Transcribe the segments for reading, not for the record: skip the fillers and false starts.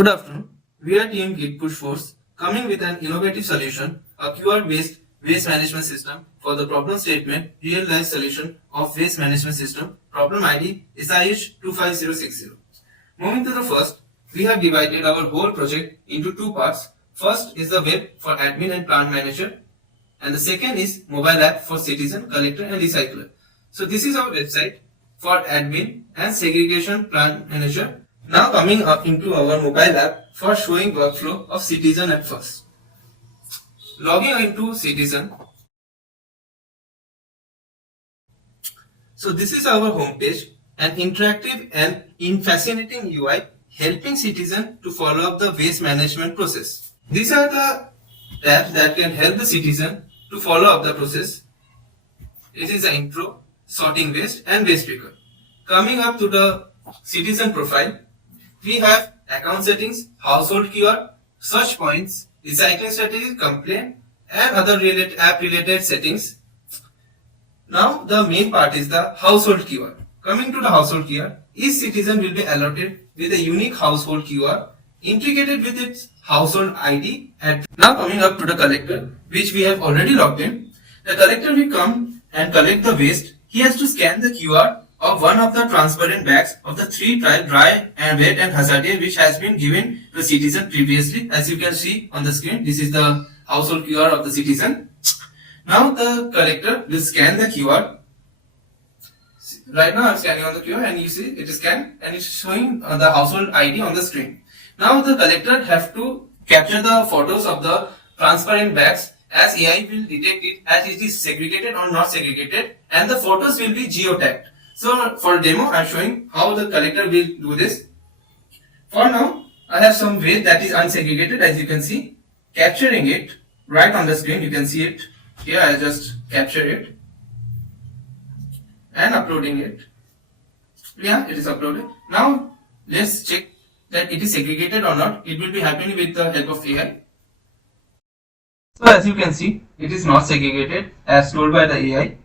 Good afternoon. We are Team Git Push Force coming with an innovative solution, a QR-based waste management system for the problem statement real-life solution of waste management system. Problem ID SIH25060. Moving to the first, we have divided our whole project into two parts. First is the web for admin and plant manager, and the second is mobile app for citizen, collector and recycler. So this is our website for admin and segregation plant manager. Now coming up into our mobile app for showing workflow of citizen at first. Logging into citizen. So this is our home page, an interactive and fascinating UI helping citizen to follow up the waste management process. These are the tabs that can help the citizen to follow up the process. It is the intro, sorting waste and waste picker. Coming up to the citizen profile, we have account settings, household QR, Swachh Points, recycling strategy, complaint and other app related settings. Now the main part is the household QR. Coming to the household QR, each citizen will be allotted with a unique household QR integrated with its household ID. Now coming up to the collector, which we have already logged in. The collector will come and collect the waste. He has to scan the QR of one of the transparent bags of the three type dry and wet and hazardous which has been given to the citizen previously. As you can see on the screen, this is the household QR of the citizen. Now the collector will scan the QR. Right now I am scanning on the QR and you see it is scanned and it's showing the household ID on the screen. Now the collector have to capture the photos of the transparent bags as AI will detect it as it is segregated or not segregated, and the photos will be geo-tagged. So for demo I am showing how the collector will do this. For now I have some waste that is unsegregated, as you can see, capturing it right on the screen. You can see it here. I just capture it and uploading it. Yeah, it is uploaded. Now let's check that it is segregated or not. It will be happening with the help of AI. So as you can see, it is not segregated as told by the AI.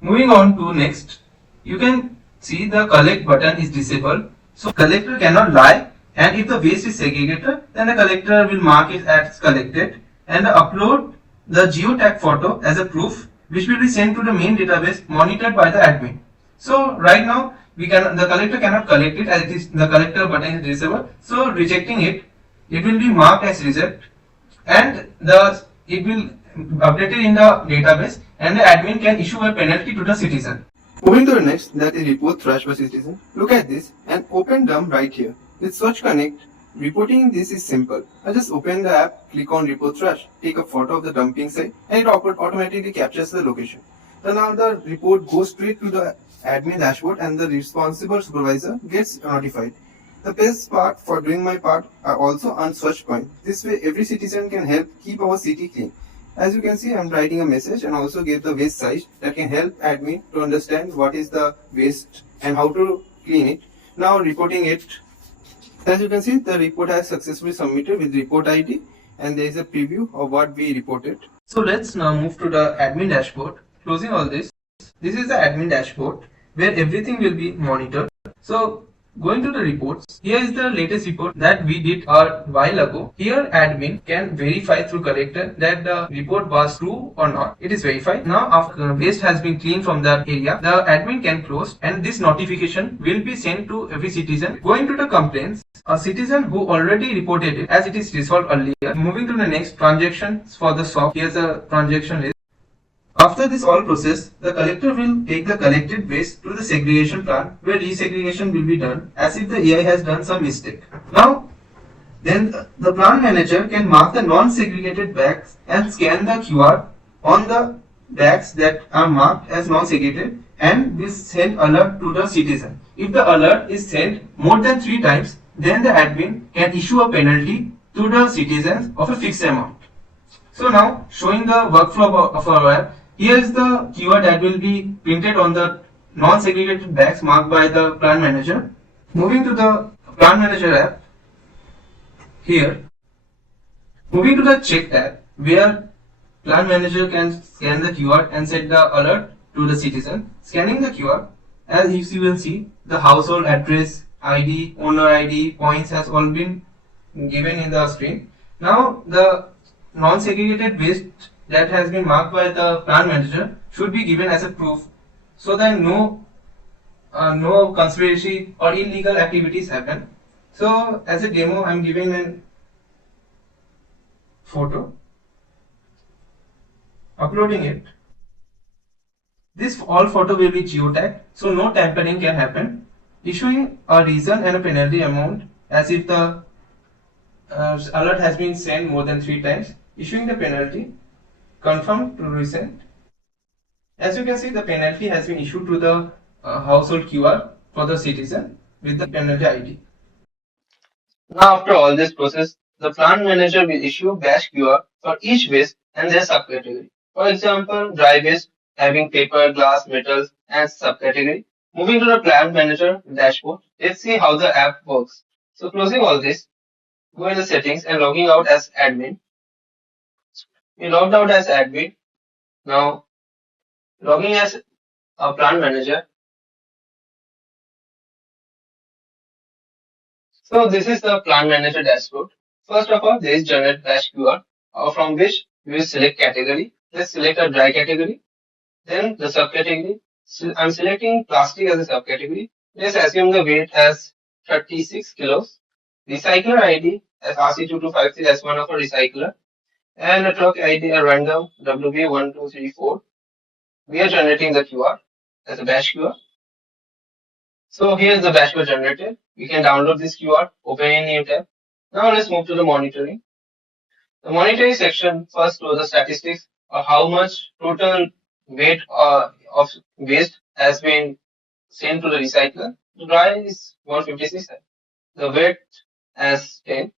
Moving on to next, you can see the collect button is disabled. So collector cannot lie, and if the waste is segregated, then the collector will mark it as collected and upload the geo-tag photo as a proof, which will be sent to the main database monitored by the admin. So right now the collector cannot collect it as it is the collector button is disabled. So rejecting it, it will be marked as reject, and it will updated in the database, and the admin can issue a penalty to the citizen. Moving to the next, that is report trash by citizen. Look at this, an open dump right here. With SwachhConnect, reporting this is simple. I just open the app, click on report trash, take a photo of the dumping site, and it automatically captures the location. So now the report goes straight to the admin dashboard and the responsible supervisor gets notified. The best part for doing my part are also on Swachh Points. This way every citizen can help keep our city clean. As you can see, I am writing a message and also give the waste size that can help admin to understand what is the waste and how to clean it. Now reporting it. As you can see, the report has successfully submitted with report ID, and there is a preview of what we reported. So let's now move to the admin dashboard. Closing all this. This is the admin dashboard where everything will be monitored. So going to the reports, here is the latest report that we did a while ago. Here admin can verify through collector that the report was true or not. It is verified. Now after waste has been cleaned from that area, the admin can close, and this notification will be sent to every citizen. Going to the complaints, a citizen who already reported it as it is resolved earlier. Moving to the next, transactions for the swap. Here's a transaction list. After this all process, the collector will take the collected waste to the segregation plant where resegregation will be done as if the AI has done some mistake. Now, then the plant manager can mark the non-segregated bags and scan the QR on the bags that are marked as non-segregated, and this send alert to the citizen. If the alert is sent more than 3 times, then the admin can issue a penalty to the citizens of a fixed amount. So now showing the workflow of our app. Here is the keyword that will be printed on the non-segregated bags marked by the plant manager. Moving to the plant manager app. Here, moving to the check tab where plant manager can scan the QR and set the alert to the citizen. Scanning the QR, as you will see, the household address, ID, owner ID, points has all been given in the screen. Now the non-segregated waste that has been marked by the plant manager should be given as a proof, so that no conspiracy or illegal activities happen. So as a demo, I'm giving a photo, uploading it. This all photo will be geo-tagged, so no tampering can happen. Issuing a reason and a penalty amount as if the alert has been sent more than 3 times. Issuing the penalty, confirm to resend. As you can see, the penalty has been issued to the household QR for the citizen with the penalty ID. Now, after all this process, the plant manager will issue batch QR for each waste and their subcategory. For example, dry waste having paper, glass, metals, and subcategory. Moving to the plant manager dashboard, let's see how the app works. So, closing all this, go in the settings and logging out as admin. We logged out as admin. Now, logging as a plant manager. So this is the plant manager dashboard. First of all, there is generate dash QR, from which we will select category. Let's select a dry category. Then the subcategory. So I'm selecting plastic as a subcategory. Let's assume the weight as 36 kilos. Recycler ID as RC2250 as one of a recycler. And a truck ID a random WB1234. We are generating the QR as a batch QR. So here's the dashboard generated. We can download this QR, open in new tab. Now let's move to the monitoring. The monitoring section first shows the statistics of how much total weight of waste has been sent to the recycler. The dry is 156. The weight as 10.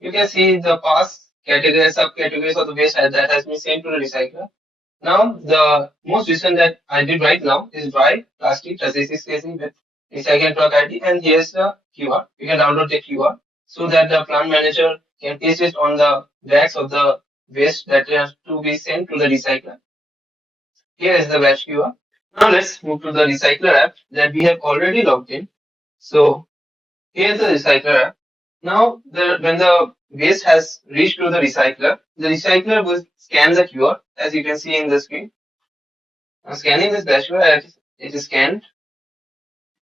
You can see the past categories, subcategories of the waste that has been sent to the recycler. Now, the most recent that I did right now is dry plastic traceable casing with recycling truck ID, and here's the QR. You can download the QR so that the plant manager can paste it on the bags of the waste that has to be sent to the recycler. Here is the batch QR. Now let's move to the recycler app that we have already logged in. So here's the recycler app. Now, when the waste has reached to the recycler will scan the QR as you can see in the screen. Now, scanning this dashboard, it is scanned.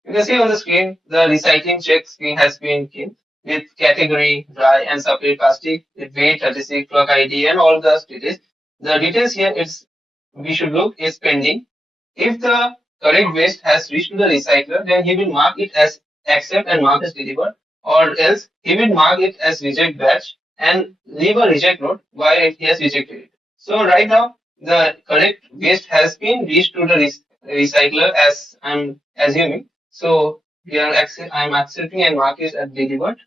You can see on the screen the recycling check screen has been keyed with category, dry and separate plastic, with weight, statistic, truck ID, and all the details. The details here is we should look is pending. If the correct waste has reached to the recycler, then he will mark it as accept and mark as delivered, or else he will mark it as reject batch and leave a reject note why he has rejected it. So right now the correct waste has been reached to the recycler as I'm assuming. So I'm accepting and mark it as delivered.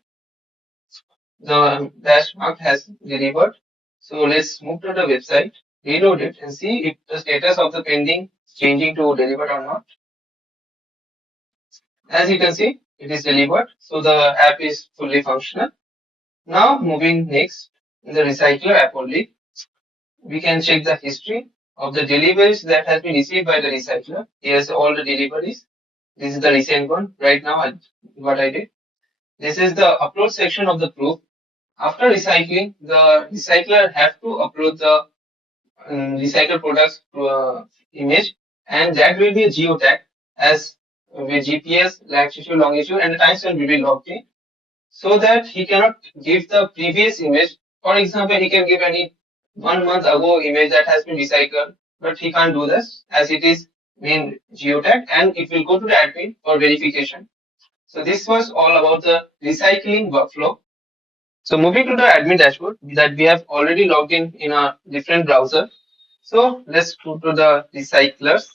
The dash mark has delivered. So let's move to the website, reload it and see if the status of the pending is changing to delivered or not. As you can see, it is delivered. So the app is fully functional. Now moving next in the recycler app only, we can check the history of the deliveries that has been received by the recycler. Here's all the deliveries. This is the recent one. Right now, what I did. This is the upload section of the proof. After recycling, the recycler have to upload the recycled products to a image, and that will be a geotag as with GPS, latitude, longitude, and the timestamp will be logged in, so that he cannot give the previous image. For example, he can give any 1 month ago image that has been recycled, but he can't do this as it is being geotagged and it will go to the admin for verification. So this was all about the recycling workflow. So moving to the admin dashboard that we have already logged in a different browser. So let's go to the recyclers.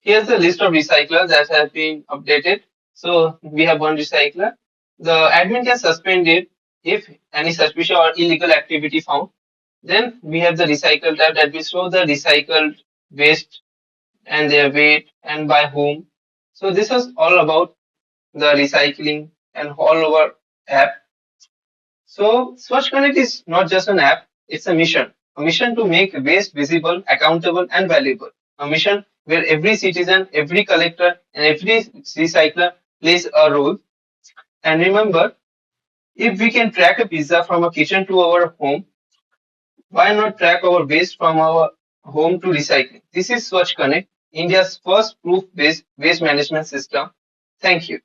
Here's the list of recyclers that have been updated. So we have one recycler. The admin can suspend it if any suspicious or illegal activity found. Then we have the recycle tab that will show the recycled waste and their weight and by whom. So this is all about the recycling and all over app. So SwachhConnect is not just an app, it's a mission to make waste visible, accountable and valuable. A mission where every citizen, every collector and every recycler plays a role. And remember, If we can track a pizza from a kitchen to our home, why not track our waste from our home to recycling? This is SwachhConnect, India's first proof-based waste management system. Thank you.